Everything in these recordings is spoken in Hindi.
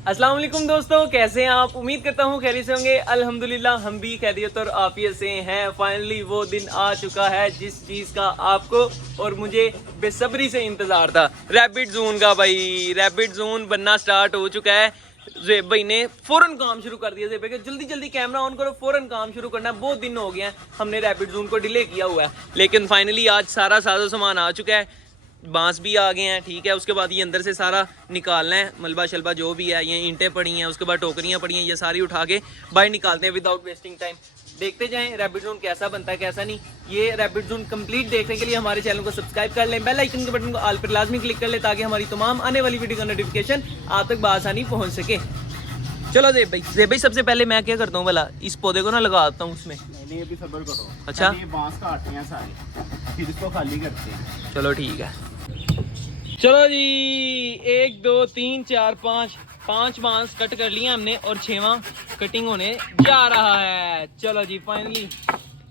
अस्सलाम वालेकुम दोस्तों, कैसे हैं आप? उम्मीद करता हूँ खैरियत से होंगे। अल्हम्दुलिल्लाह हम भी खैरियत और आफियत से हैं। फाइनली वो दिन आ चुका है जिस चीज़ का आपको और मुझे बेसब्री से इंतज़ार था, रैपिड जोन का। भाई रैपिड जोन बनना स्टार्ट हो चुका है। ज़ेब भाई ने फ़ौरन काम शुरू कर दिया। ज़ेब भाई जल्दी जल्दी कैमरा ऑन करो, फ़ौरन काम शुरू करना है। बहुत दिन हो गए हैं हमने रैपिड जोन को डिले किया हुआ है, लेकिन फाइनली आज सारा साजो सामान आ चुका है। बांस भी आ गए हैं, ठीक है। उसके बाद ये अंदर से सारा निकालना है, मलबा शलबा जो भी है। ये ईंटें पड़ी हैं, उसके बाद टोकरियाँ पड़ी हैं, ये सारी उठा के बाहर निकालते हैं विदाउट वेस्टिंग टाइम। देखते जाएं रैपिड जोन कैसा बनता है कैसा नहीं। ये रैपिड जोन कंप्लीट देखने के लिए हमारे चैनल को सब्सक्राइब कर लें, बेल आइकन के बटन को ऑल पर लाजमी क्लिक कर लें ताकि हमारी तमाम आने वाली वीडियो का नोटिफिकेशन आप तक बआसानी पहुँच सके। चलो ज़ेब भाई सबसे पहले मैं क्या करता हूँ भला, इस पौधे को ना लगाता हूँ उसमें। नहीं, अभी सब्र करो। अच्छा, ये बांस काटते हैं सारे, फिर इसको खाली करते हैं। चलो ठीक है। चलो जी, 1 2 3 4 5 बांस कट कर लिए हमने और 6वां कटिंग होने जा रहा है। चलो जी, फाइनली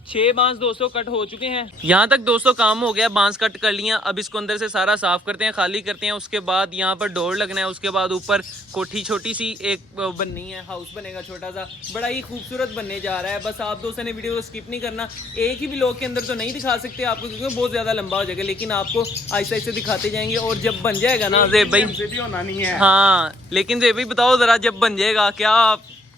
6 बांस दोस्तों कट हो चुके हैं। यहाँ तक दोस्तों काम हो गया, बांस कट कर लिया। अब इसको अंदर से सारा साफ करते हैं, खाली करते हैं। उसके बाद यहाँ पर डोर लगना है। उसके बाद ऊपर कोठी छोटी सी एक बननी है, हाउस बनेगा छोटा सा, बड़ा ही खूबसूरत बनने जा रहा है। बस आप दोस्तों ने वीडियो को स्किप नहीं करना। एक ही व्लॉग के अंदर तो नहीं दिखा सकते आपको क्योंकि बहुत ज़्यादा लंबा हो जाएगा, लेकिन आपको आहिस्ता आहिस्ता दिखाते जाएंगे। और जब बन जाएगा ना ज़ेब भाई, भी होना नहीं है। हाँ लेकिन ज़ेब भाई बताओ ज़रा, जब बन जाएगा क्या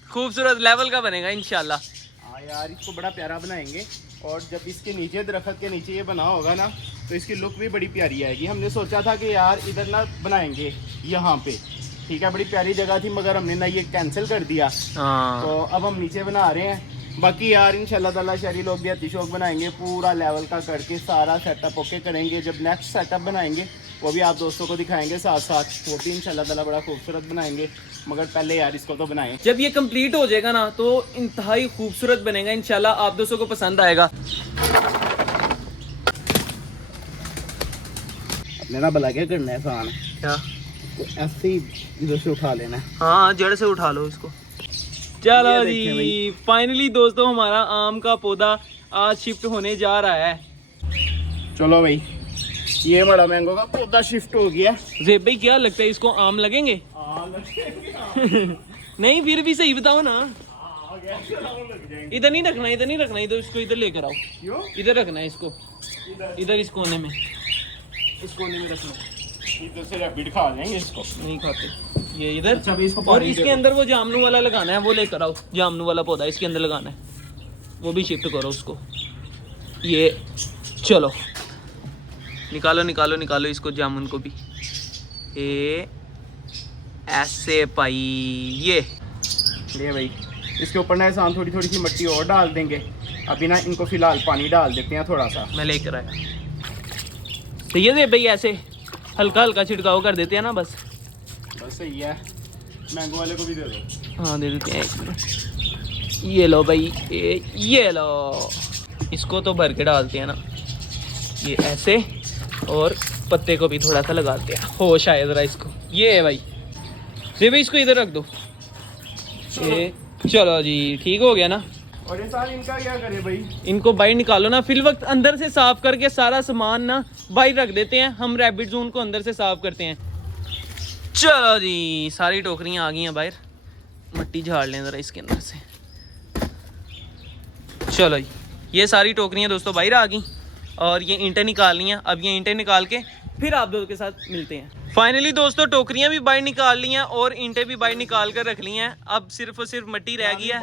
खूबसूरत लेवल का बनेगा इंशाल्लाह। हाँ यार, इसको बड़ा प्यारा बनाएंगे। और जब इसके नीचे दरख्त के नीचे ये बना होगा ना, तो इसकी लुक भी बड़ी प्यारी आएगी। हमने सोचा था कि यार इधर ना बनाएंगे यहाँ पे, ठीक है, बड़ी प्यारी जगह थी, मगर हमने ना ये कैंसिल कर दिया। तो अब हम नीचे बना रहे हैं। बाकी यार इंशाल्लाह ताला शहरी लोग भी अतिशोक बनाएंगे, पूरा लेवल का करके सारा सेटअप ओके करेंगे। जब नेक्स्ट सेटअप बनाएंगे वो भी आप दोस्तों को दिखाएंगे साथ साथ, वो भी इंशाल्लाह ताला बड़ा खूबसूरत बनाएंगे। मगर पहले यार इसको तो बनाएं। जब ये कंप्लीट हो जाएगा ना तो इंतहाई खूबसूरत बनेगा इंशाल्लाह, आप दोस्तों को पसंद आएगा। अपने ना भला क्या करना है, आसान क्या? ऐसे ही इधर से उठा लेना है। हाँ, जड़ से उठा लो इसको। चलो जी, फाइनली दोस्तों हमारा आम का पौधा आज शिफ्ट होने जा रहा है। चलो भाई, ये बड़ा मैंगो का पौधा शिफ्ट हो गया। ज़ेब भाई क्या लगता है इसको आम लगेंगे? नहीं फिर भी सही बताओ ना। इधर नहीं रखना, इधर नहीं रखना, इधर इसको इधर लेकर आओ। क्यों? इधर रखना है इसको, इधर इस कोने में, इस कोने में रखना। इधर से रैपिड खा लेंगे इसको। नहीं खाते ये इधर। अच्छा, अभी इसको और इसके अंदर वो जामनू वाला लगाना है, वो लेकर आओ। जामनू वाला पौधा इसके अंदर लगाना है, वो भी शिफ्ट करो उसको। ये चलो निकालो निकालो निकालो इसको, जामुन को भी। ये ऐसे पाई, ये ले भाई, इसके ऊपर ना एहसान थोड़ी थोड़ी सी मिट्टी और डाल देंगे। अभी ना इनको फिलहाल पानी डाल देते हैं थोड़ा सा। मैं लेकर आया। तो ये भाई ऐसे हल्का हल्का छिड़काव कर देते हैं ना, बस सही है। मैंगो वाले को भी दे दो। हाँ दे देते हैं, एक मिनट। ये लो भाई, ये लो, इसको तो भर के डालते हैं ना, ये ऐसे। और पत्ते को भी थोड़ा सा लगाते हैं, हो शायद जरा इसको। ये है भाई, ये भाई इसको इधर रख दो। ये चलो जी, ठीक हो गया ना। और ये सारे इनका क्या करे भाई? इनको बाहर निकालो ना, फिल वक्त अंदर से साफ करके सारा सामान ना बाहर रख देते हैं। हम रैबिट जोन को अंदर से साफ करते हैं। चलो जी, सारी टोकरियां आ गई हैं बाहर। मिट्टी झाड़ लें ज़रा इसके अंदर से। चलो जी, ये सारी टोकरियां दोस्तों बाहर आ गई और ये ईंटें निकालनी हैं। अब ये ईंटें निकाल के फिर आप दोस्तों के साथ मिलते हैं। फाइनली दोस्तों टोकरियां भी बाहर निकाल ली हैं और ईंटें भी बाहर निकाल कर रख ली हैं। अब सिर्फ और सिर्फ मिट्टी रह गई है।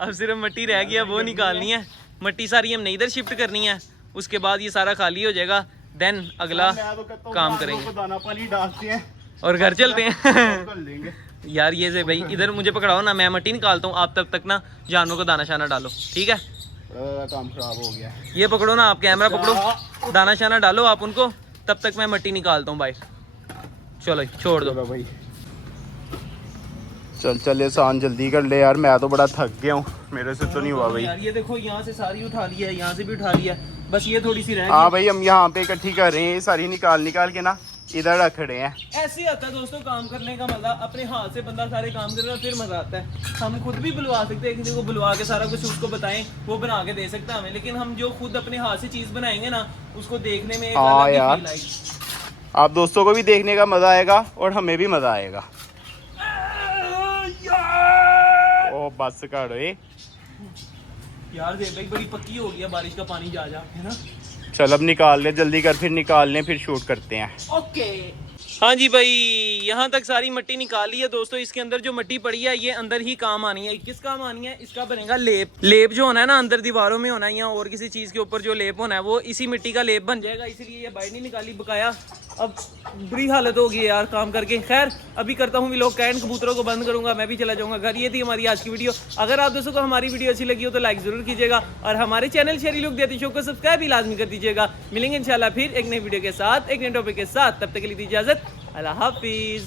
अब सिर्फ मिट्टी रह गई है, वो निकालनी है। मिट्टी सारी हमने इधर शिफ्ट करनी है, उसके बाद ये सारा खाली हो जाएगा। देन अगला काम करेंगे, दाना पानी डालते हैं और घर चलते हैं। कर लेंगे। यार ये से भाई इधर मुझे पकड़ाओ ना, मैं मिट्टी निकालता हूँ, आप तब तक ना जानवरों को दाना शाना डालो, ठीक है? काम खराब हो गया। ये पकड़ो ना, आप कैमरा पकड़ो, दाना शाना डालो आप उनको, तब तक मैं मिट्टी निकालता हूँ बाहर। चलो छोड़ दो भाई, चल एहसान जल्दी कर ले यार, मैं तो बड़ा थक गया हूँ, मेरे से तो नहीं हुआ भाई। यार ये देखो, यहाँ से सारी उठा लिया है, यहाँ से भी उठा लिया, बस ये थोड़ी सी रह गई। हाँ भाई, हम यहाँ पे इकट्ठी कर रहे हैं, सारी निकाल के ना इधर रख रहे हैं। ऐसे ही आता है दोस्तों काम करने का मजा। अपने हाथ से बंदा सारे काम करेगा फिर मजा आता है। हम खुद भी बुलवा सकते हैं, किसी को बुलवा के सारा कुछ उसको बताएं, वो बना के दे सकता है हमें। लेकिन हम जो खुद अपने हाथ से चीज बनाएंगे ना, उसको देखने में एक अलग ही फील आएगी। आप दोस्तों को भी देखने का मज़ा आएगा और हमें भी मज़ा आएगा। ओ बस कर यार देख भाई बड़ी पक्की हो गया, बारिश का पानी जा है ना। चल अब निकाल ले, जल्दी कर, फिर निकाल लें, फिर शूट करते हैं। ओके हाँ जी भाई, यहाँ तक सारी मिट्टी निकाल ली है दोस्तों। इसके अंदर जो मिट्टी पड़ी है ये अंदर ही काम आनी है। किस काम आनी है? इसका बनेगा लेप। लेप जो होना है ना अंदर दीवारों में होना है या और किसी चीज के ऊपर जो लेप होना है वो इसी मिट्टी का लेप बन जाएगा। इसलिए ये बाहर नहीं निकाली, बकाया अब बुरी हालत होगी यार काम करके। खैर अभी करता हूँ व्लॉग का एंड, कबूतरों को बंद करूंगा, मैं भी चला जाऊंगा घर। ये थी हमारी आज की वीडियो। अगर आप दोस्तों को हमारी वीडियो अच्छी लगी हो तो लाइक जरूर कीजिएगा और हमारे चैनल शेरी लुक देती शो को सब्सक्राइब भी लाजमी कर दीजिएगा। मिलेंगे इंशाल्लाह फिर एक नई वीडियो के साथ, एक नए टॉपिक के साथ। तब तक के लिए दी इजाजत, अल्लाह हाफिज।